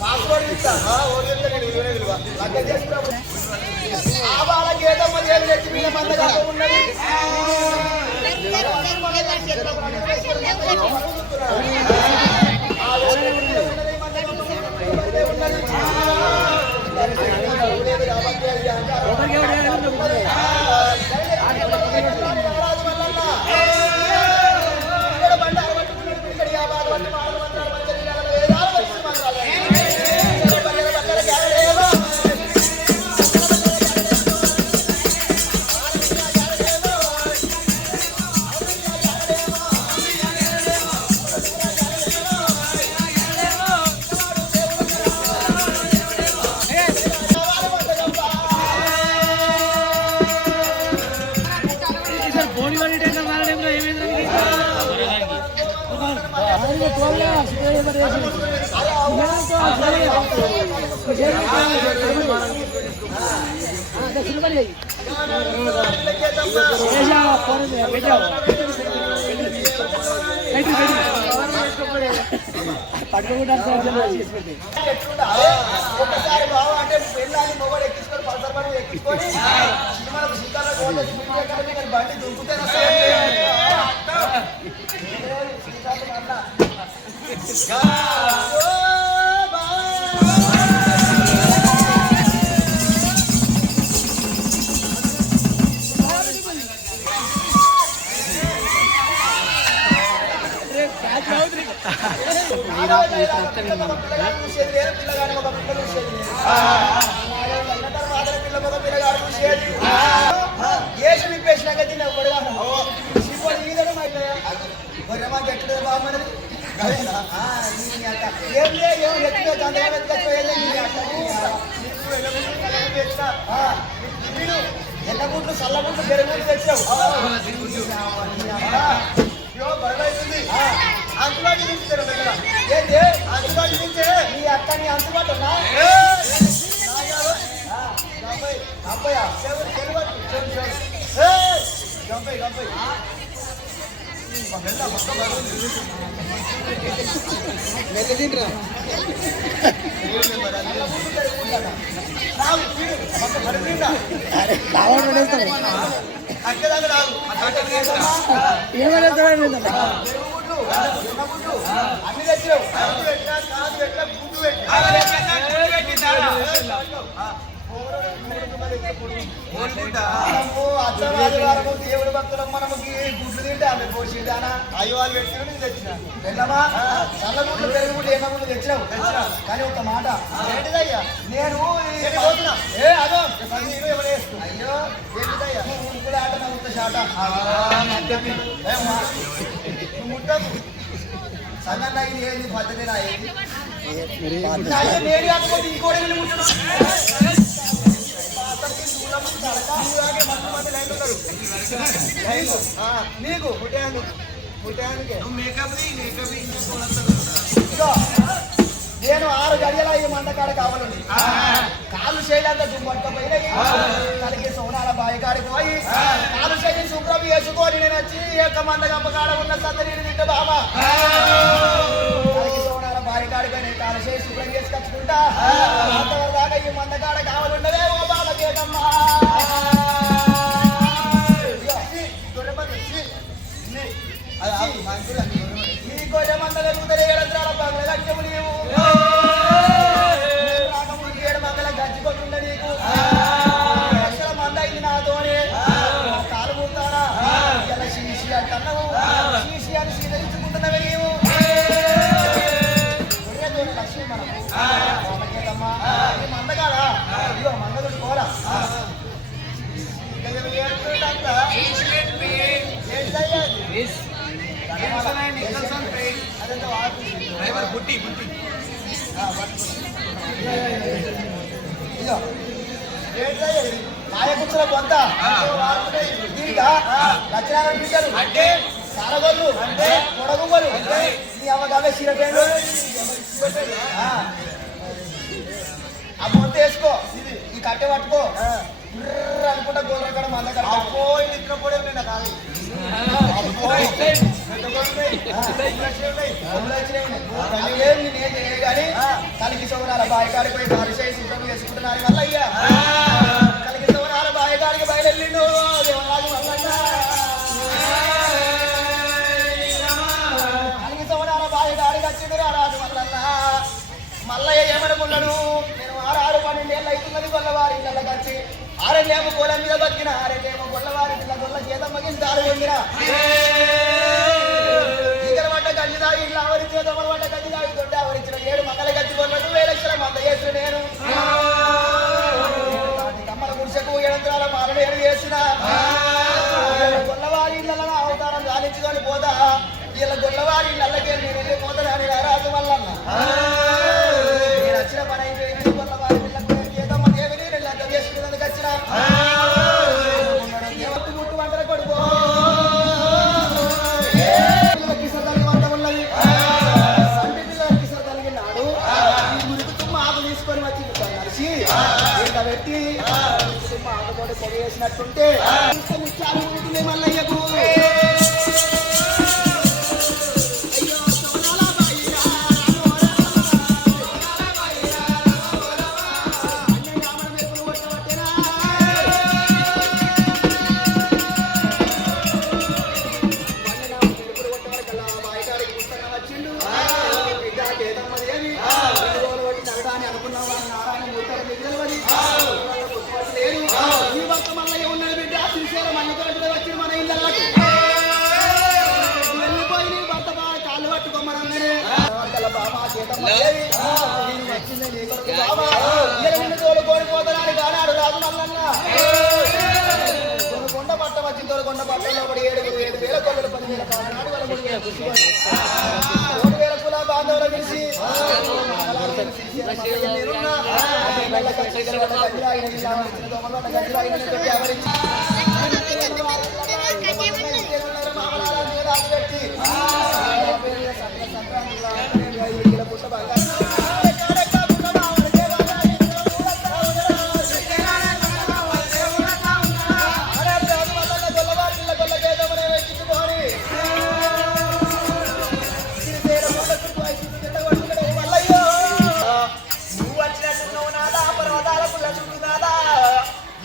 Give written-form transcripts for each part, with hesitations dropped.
Passport ఇస్తా వాళ్ళకి ఏదో మధ్య తెచ్చి మీద మందగా ఉన్నది ఒకసారి బాబు అంటే పెళ్ళాన్ని మొగడు ఎక్కించుకొని పల్సర్ ఎక్కించుకొని సినిమాలకు సీతాలకు బండి దుంకుతే ఎన్నగుంట్లు చల్లగుంట్లు గెరుగుంట్లు తెచ్చావు బరదవుతుంది అందుబాటు నించుతారు దగ్గర ఏంటి అందుబాటు నించే నీ అక్క నీ అందుబాటు ఉన్నా అబ్బాయి గంపై గంపై మెల్లదిండ్రా అన్ని తెచ్చినావు దేవుడి భక్తులమ్మ నమ్మకి గుడ్లు తింటే ఆమె పోసిందానా అయ్యో వాళ్ళు పెట్టిన నేను తెచ్చిన వెళ్ళమా చల్ల గుడ్లు పెరుగు గుడ్లు ఎన్న గుడ్లు తెచ్చినావు కానీ ఒక మాట ఏంటిదయ్యా నేను ఏ అదో అయ్యో ఏంటిదయ్యా ఇంట్లో ఆట నవ్వుతా షాట ముట్టకు సన్న ఇది ఏంది పద్ధతి నా ఏంది నేను కాకపోతే ఇంకోటి వెళ్ళి ముట్టడం నీకు నేను 6 గడియల ఈ మందకాడ కావాలండి కాలు చేయలేంత పట్టుకపోయినాయి కలిగి సోనాల బాయి కాడికి పోయి కాలు చేయి శుభ్రం వేసుకొని నేను వచ్చి యొక్క మందగమ్మ కాడ ఉన్న సత్తని తింటే బాబా కలిగి సోనాల బాయి కాడికి నేను కాలు చేయి శుభ్రం చేసుకొచ్చుకుంటా అంతవరకు దాకా ఈ మందకాడ కావాలండవే ఓ బాబా కేటమ్మా నీ కొంచెం మంద కలుగుతారే ఏడంత్రాల బంగ్ల లక్ష్యము నీవు రాకముందు 7 మంగళ గచ్చిపోతుండ నీకు లక్షల మంద అయింది నాతోనే కాలు పుడతానా ఇలా శీషి అంటున్నావు శీషి అని స్వీకరించుకుంటున్నవే నీవు లక్ష్మి మనమ్మా మందగాడా ఇదిగో మందగుడు పోరా డ్రైవర్ బుట్టి ఇదో కాయ కుచ్చుల కొంత దీనిగా లక్షణాలు పిచ్చరు సారగొల్లు పొడగుగోలు నీ అమ్మగావే చీరపేండు ఆ పొంత వేసుకో ఈ కట్టె పట్టుకో అనుకుంటా గోల్ రకడ మంద కడ కానీ కలిగి సోనాల బాయికాడిపోయి కాలుషాయి శుభ్రం చేసుకుంటున్నారు వల్ల అయ్యా కలిగి సోనాల బాయికాడికి బయలుదేరిండు దేవరాజు వల్ల కలిగి సోనాల బాయికాడికి వచ్చిండు రాజు వల్ల మల్లయ్య ఏమనుకున్నాడు నేను 6-12 ఏళ్ళు అవుతున్నది గొల్లవారి ఇళ్ళకి వచ్చి 6 గోళం మీద బతికిన 6 గొల్లవారి ఇళ్ళ గొల్ల చేత మగించారు వంగిన ఈగల పడ్డ గంజి దాగి ఇట్లా ఆవరించిన దొమ్మల పడ్డ గంజి దాగి దొడ్డ ఆవరించిన 7 మంగళ గచ్చి కొన్నట్టు 1000 లక్షల మంద చేసిన నేను కమ్మల గుడిసెకు 7 మాలను 7 చేసిన గొల్లవారి ఇళ్ళ అవతారం సాధించుకొని పోతా వీళ్ళ గొల్లవారి ఇళ్ళకి నేను వెళ్ళిపోతాను అని రారాజు వల్ల నేను వచ్చిన పని అయిపోయింది గొల్లవారి పిల్లకు ఏదమ్మ దేవిని నేను లగ్గ చేసుకున్నందుకు వచ్చిన ముట్టు వంటల కొడుకో కిసతల్లి వంట ఉన్నది సంటి పిల్లలకి కిస కలిగినాడు మురికి తుమ్మ ఆకు తీసుకొని వచ్చి కలిసి ఇంత పెట్టి తుమ్మ ఆకుతోటి పొగ వేసినట్టుంటే ముచ్చాలు మల్లయ్యకు తోలుకోడిపోతానని కానాడు రాజు మల్లన్న కొండ పట్ట వచ్చి తోలుకొండ పట్టలో 7,000 కొల్లలు 10,000 కానాడు వాళ్ళ 3,000 కుల బాంధవులు పిలిచి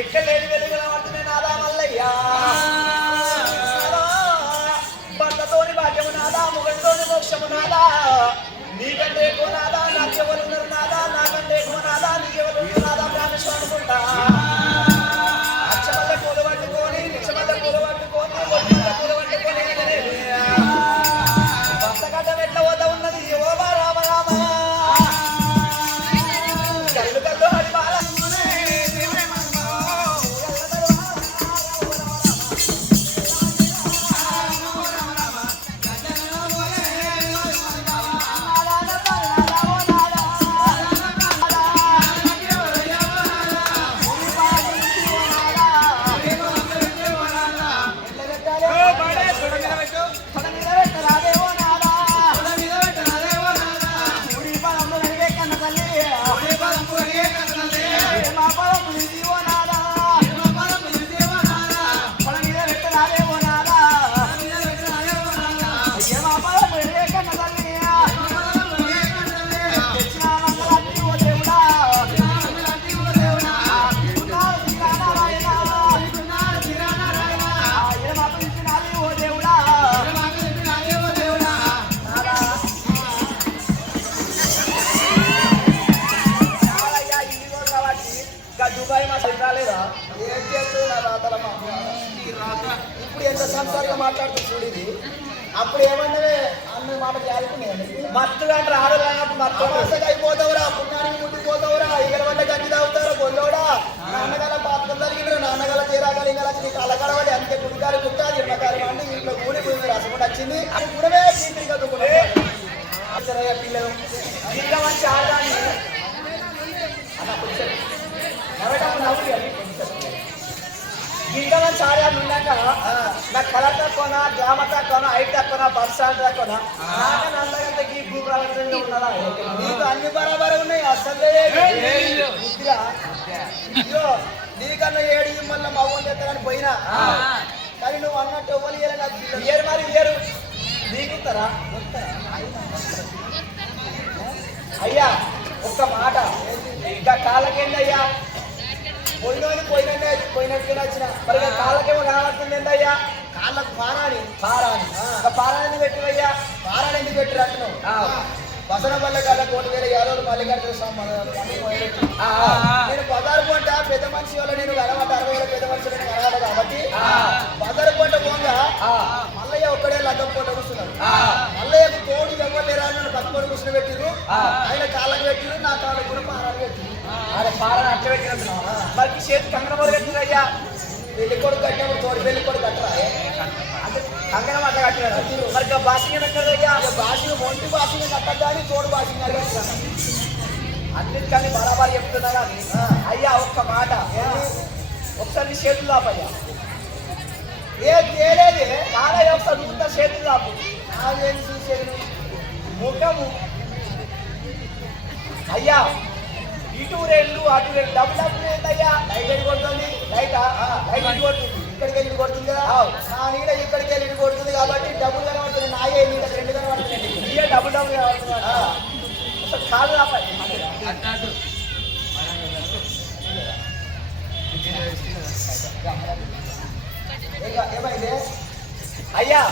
ఎక్కలేని వెలుగుల పడుతున్నాయి నాదా మల్లయ్యా భర్తతోని భాగ్యము నాదా ముగంతోని మోక్షము నాదా నీకంటే ఎక్కువ నాదా నాకెవరున్నారు నాదా నాకంటే ఎక్కువ నాదా నీకెవరు నాదా ప్రాణేశ్వరం అనుకుంటా అక్షమల్ల పూలు పట్టుకొని నిక్షమల్ల పూలు పట్టుకొని పూలు పట్టుకొని భర్త గడ్డ వెట్ల పోతా ఉన్నది ఓ రామ రామ కళ్ళు కళ్ళు హరిబాల ఇప్పుడు ఎంత సంసారంగా మాట్లాడుతూ చూడేది అప్పుడు ఏమన్నవే అన్న మాట జారుకునేది మత్తుగా అంటే ఆడలేనప్పుడు మత్తు వరుసగా అయిపోతావురా పుణ్యానికి ముందుకుపోతావురా ఈగల వంట గంజి తాగుతారా గొల్లోడా నాన్నగల పాత్రలు జరిగిన నాన్నగల చీరాగలిగల నీకు అలగడవడి అంతే గుడికారి కుట్టాలి ఎండకాలి అంటే ఇంట్లో కూలి పోయింది రసముడు వచ్చింది అది కూడవే చీటి కదుకునే పిల్లలు ఇంకా మంచి ఆడాలి అన్నప్పుడు సారీ ఉన్నాక నా కలర్ తక్కువనా గ్లామర్ తక్కువనా హైట్ తక్కువనా పర్సనాలిటీ తక్కువనా నాకంత ఈ భూ ప్రపంచంలో ఉన్నదా నీకు అన్ని బరాబర్ ఉన్నాయి అసలే బుద్ధిగా అయ్యో నీకన్నా ఏడు మళ్ళీ మగవాళ్ళు చేస్తారని పోయినా కానీ నువ్వు అన్నట్టు ఎవరు ఇయర్ మరి ఇయర్ నీకు ఇస్తారా అయ్యా ఒక్క మాట ఇంకా కాళ్ళకేందయ్యా పోయినట్టుగా వచ్చిన మరి కాళ్ళకేమో కనబడుతుంది ఏందయ్యా కాళ్ళకు పారాని పారాన్ని పెట్టివయ్యా పారాని ఎందుకు పెట్టిరు అంటున్నావు బసన పల్లె కాళ్ళ 1,000 మల్లికార్జున నేను బజారు పంట పెద్ద మనిషి వల్ల నేను అలవాటు 60,000 పెద్ద మనిషి అలవాటు కాబట్టి బజారు పంట పోగా మల్లయ్య ఒక్కడే లగ్గం పంట కూర్చున్నాడు మల్లయ్యకు తోడు ఎవరు నన్ను పక్కన కూర్చుని పెట్టిరు ఆయన కాళ్ళకు పెట్టిరు నా కాళ్ళకు కూడా పారాలు పెట్టిరు పారాన్ని అట్లా పెట్టినట్టు మరి చేతి కంగన మొదలు పెట్టిరయ్యా పెళ్లి కొడుకు కట్టినప్పుడు తోడు పెళ్లి కొడుకు కట్టరా అంటే కంగనం అట్లా కట్టినారు మరి భాషగా కట్టదయ్యా భాషను ఒంటి భాషను కట్టదు కానీ తోడు భాషను అడిగేస్తున్నాను అన్నిటికన్నీ బరాబర్ చెప్తున్నా కానీ అయ్యా ఒక్క మాట ఒకసారి నీ చేతులు లాపయ్యా ఏది కాలయ్య ఒకసారి నువ్వు చేతులు లాపు నాదేమి చూసేది ముఖము అయ్యా ఇటు రెండు అటు రెండు డబ్బులు ఏంటయ్యా లైట్ ఎన్ని కొడుతుంది లైట్ ఇటు కొడుతుంది ఇక్కడికి వెళ్ళి కొడుతుంది కదా నా నీడ ఇక్కడికి వెళ్ళి కొడుతుంది కాబట్టి డబ్బులు కనబడుతుంది నాయే నీడ రెండు కనబడుతుంది నీడే డబ్బులు కనబడుతుంది ఒకసారి కాలు లాపాయి ఏమైంది అయ్యా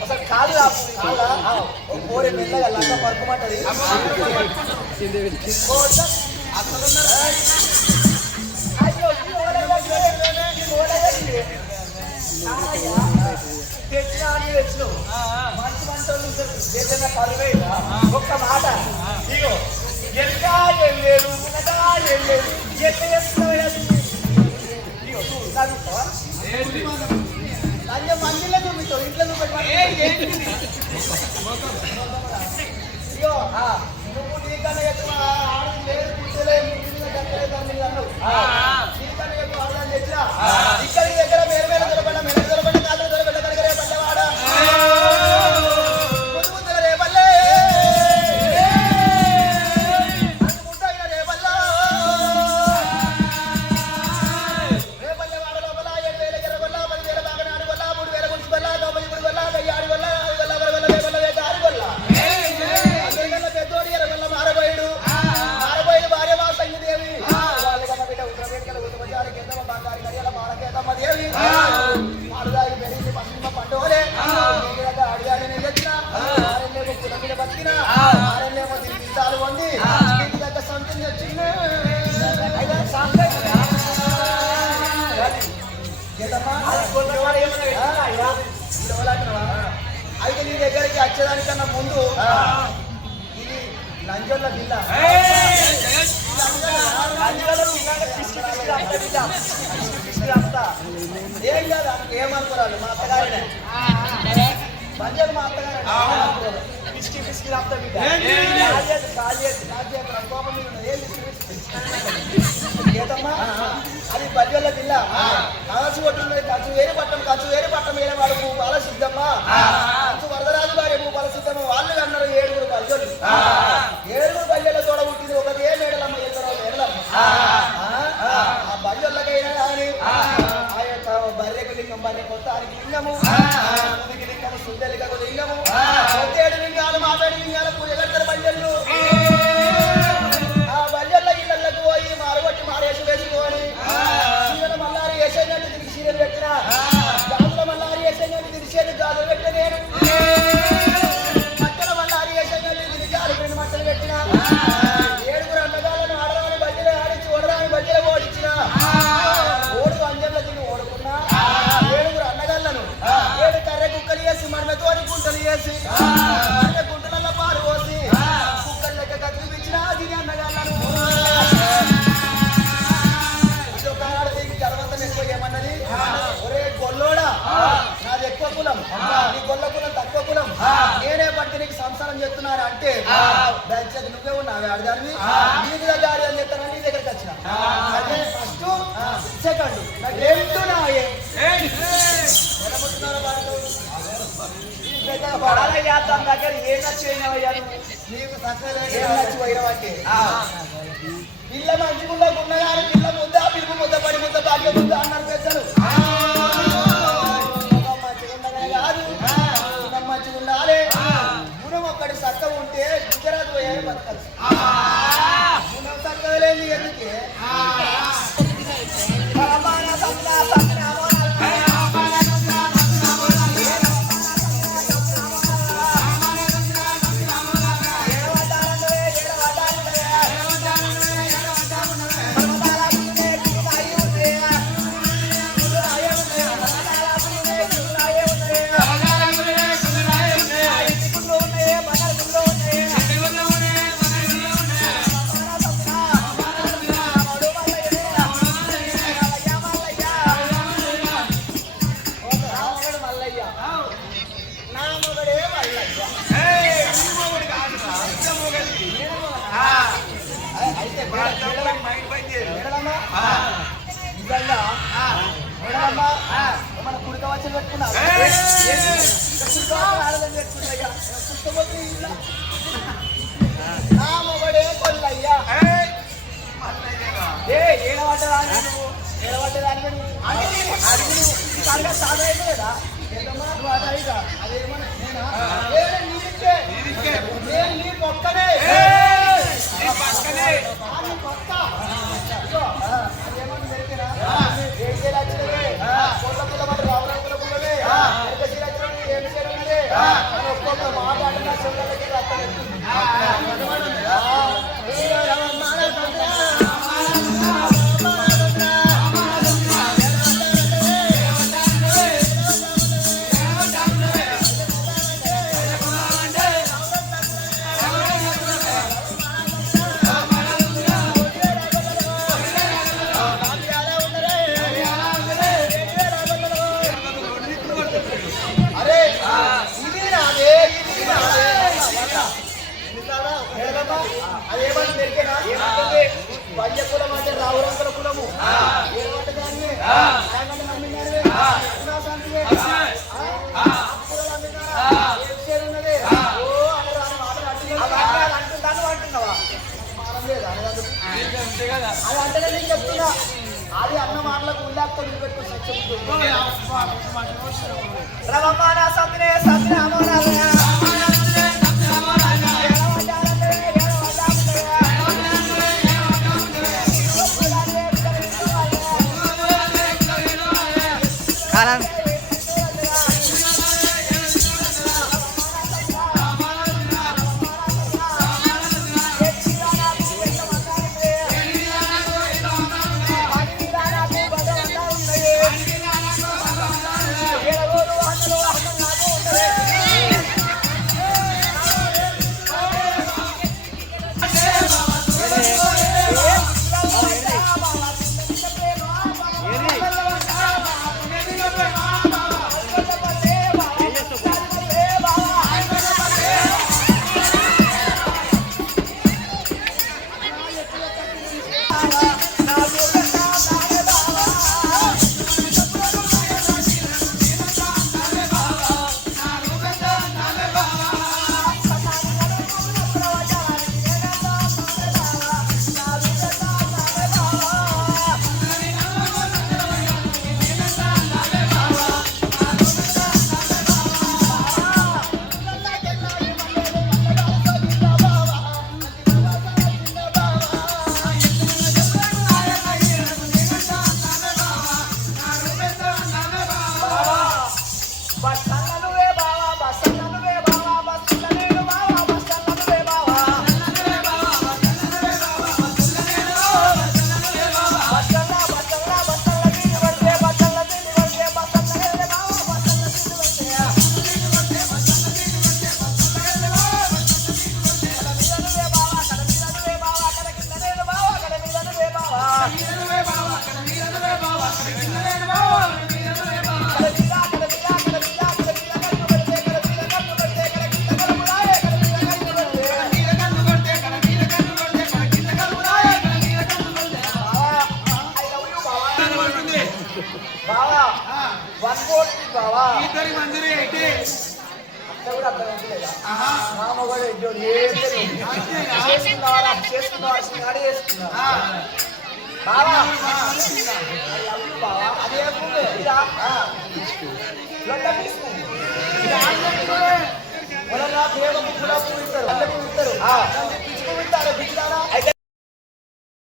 ఒకసారి కాలు లాపు కోరి మెల్లగా లంక పరుకోమంటది తెచ్చినావు మంచి మంచి పరువే ఒక్క మాట ఇగో ఎంత ఏం లేదు ఉన్నదా ఏం లేదు ఎంత చేస్తున్నావు ఇగో లంజ మందిలో చూపిస్తావు ఇంట్లో చూపెట్టి ఇగో నువ్వు నీకన్నా ఎక్కువ ఆడది లేదు పుట్టలేదు ముగ్గురు కట్టలేదు తమ్మిది అన్నావు నీకన్నా ఎక్కువ ఆడదని తెచ్చినా ఇక్కడికి దగ్గర మేలు మేలు దొరపడ్డా మెల్ల దొరపడ్డ కాళ్ళు దొరపడ్డ కనుక రేపడ్డవాడ ముద్దు రేపల్లే ముట్టైన రేపల్లా రేపల్లె వాడ లోపల 7,000 ఎర్రగొల్ల 10,000 బాగనాడు గొల్ల 3,000 గుంచి గొల్ల 9 గొల్ల 1000 గొల్ల 6 గొల్ల 10 గొల్ల 6 గొల్ల అందరికన్నా పెద్దోడి ఎర్రగొల్ల మారబోయుడు భార్య మా సంగీదేవి వాళ్ళకన్నా బిడ్డ ఉత్తరవేడికల ఉత్తమచారి కేతమ్మ బంగారు గడియల మారకేతమ్మ దేవి మారుదాయి పెరిగింది పశ్చిమ పండుగలే అడిగాని నేను తెచ్చిన ఆరెళ్ళేమో కుల మీద బతికిన ఆరెళ్ళేమో దీని తీర్థాలు వండి ఇంటి దగ్గర సొంతం తెచ్చిన అయితే నీ దగ్గరికి వచ్చేదానికన్నా ముందు ఇది లంజోళ్ళ బిల్ల ఏం కాదు ఏమనుకోరాలు మా అత్తగారు బంజారు మా అత్తగారు పిసికి పిసికి రాస్తా బిడ్డ కోపం మీద ఉన్నది. ఏం ఏదమ్మా అది బజ్జోళ్ళ బిల్ల కాసు కొట్టున్నది ఖర్చు వేరే పట్టం వేరే వాడు బాల సిద్ధమ్మా ఖర్చు వరదరాజు భార్య బాల సిద్ధమ్మ వాళ్ళు అన్నారు 7 బజ్జోళ్ళు 7 బజ్జోళ్ళ తోడ పుట్టింది ఒకటి ఏ మేడలమ్మ మేడలమ్మ ఆ బజ్జోళ్ళకైనా కానీ ఆ యొక్క బర్రెకు లింగం బర్రె కొత్తానికి లింగము లింగము సుందలికకు లింగము 7 లింగాలు 7 లింగాల పూజ కడతారు బజ్జోళ్ళు ఆ బజ్జోళ్ళ ఇళ్ళకు పోయి మారగొట్టి మారేసి వేసుకొని చీరలు మల్లారి వేసేటట్టు తిరిగి చీరలు పెట్టిన గాజుల మల్లారి వేసేటట్టు తిరిగి గాజులు పెట్టిన నేను మట్టల మల్లారి వేసేటట్టు తిరిగి గాలి 2 మట్టలు పెట్టిన 7 అన్నగాళ్ళను ఆడరాని బజ్జీలు ఆడించి ఓడరాని బజ్జీలు ఓడించిన ఓడు అంజంలో తిని ఓడుకున్నా 7 అన్నగాళ్ళను 7 కర్రె కుక్కలు వేసి మనమెతోని గుంటలు వేసి గుంటలలో పాలు పోసి కుక్కలు లెక్క కదిలిపించిన అది అన్నగాళ్ళను ఏమన్నది ఒరే గొల్లోడా నాది ఎక్కువ కులం నీ గొల్ల కులం తక్కువ కులం నేనే పట్టి నీకు సంసారం చెప్తున్నాను అంటే దయచేసి నువ్వే ఉన్నావు ఆడదాన్ని నీకు దగ్గర ఆడి అని చెప్తానని నీ దగ్గరికి వచ్చిన ఫస్ట్ సెకండ్ నాకు 2 నాయే పడాలయ్యా తన దగ్గర ఏం నచ్చిపోయినావయ్యా నువ్వు నీకు సక్కగా ఏం నచ్చిపోయినావంటే పిల్ల మంచిగుండా గుండగాని పిల్ల ముద్ద పిలుపు ముద్ద పడి ముద్ద బాగ్య ముద్ద అన్నారు పెద్దలు మంచిగుండగానే కాదు గుణం మంచిగుండాలి గుణం ఒక్కటి చక్కగా ఉంటే గుజరాత్ పోయాలి బతకాలి గుణం చక్కగా లేని ఎందుకే మన కుడిక వచ్చి పెట్టుకున్నా నా మొగడే కొల్లయ్యా ఏడవడ్డదాని నువ్వు ఏడవడ్డదాని సాధన లేదా నువ్వు అడిగా అదేమన్నా నేను నీ పక్కనే పక్క అదేమన్నా దొరికినా ఏం చేయాలి కొత్త పిల్ల మాట రావడానికి పుల్లలే ఏం చేయాలి ఒక్కొక్క మాట అంటే చెవులకి అదేమని మెరికేనా ఏమంటుంది పంజ కులం అంటే రావురంకుల కులము ఏమంటుందాన్ని అంటున్నావా అది అంటే నేను చెప్తున్నా అది అన్న మాటలకు ఉల్లాక్తో పెట్టుకుని సత్యం రమమాన సత్నే సత్య అమోనాలయ kanan Hey! బావా ఇద్దరి మంజూరి అయితే అట్లా కూడా అర్థమైందా ఆహా మా మొగడు ఎడ్డోడు ఏం తెలియదు చేసుకున్నావా చేసుకున్నాడు చేసుకున్నా బావా బావా అదే ఇదా లొట్ట తీసుకు ప్రేమ కూడా పూస్తారు పిచ్చుకు వింటారు పిచ్చుదారా అయితే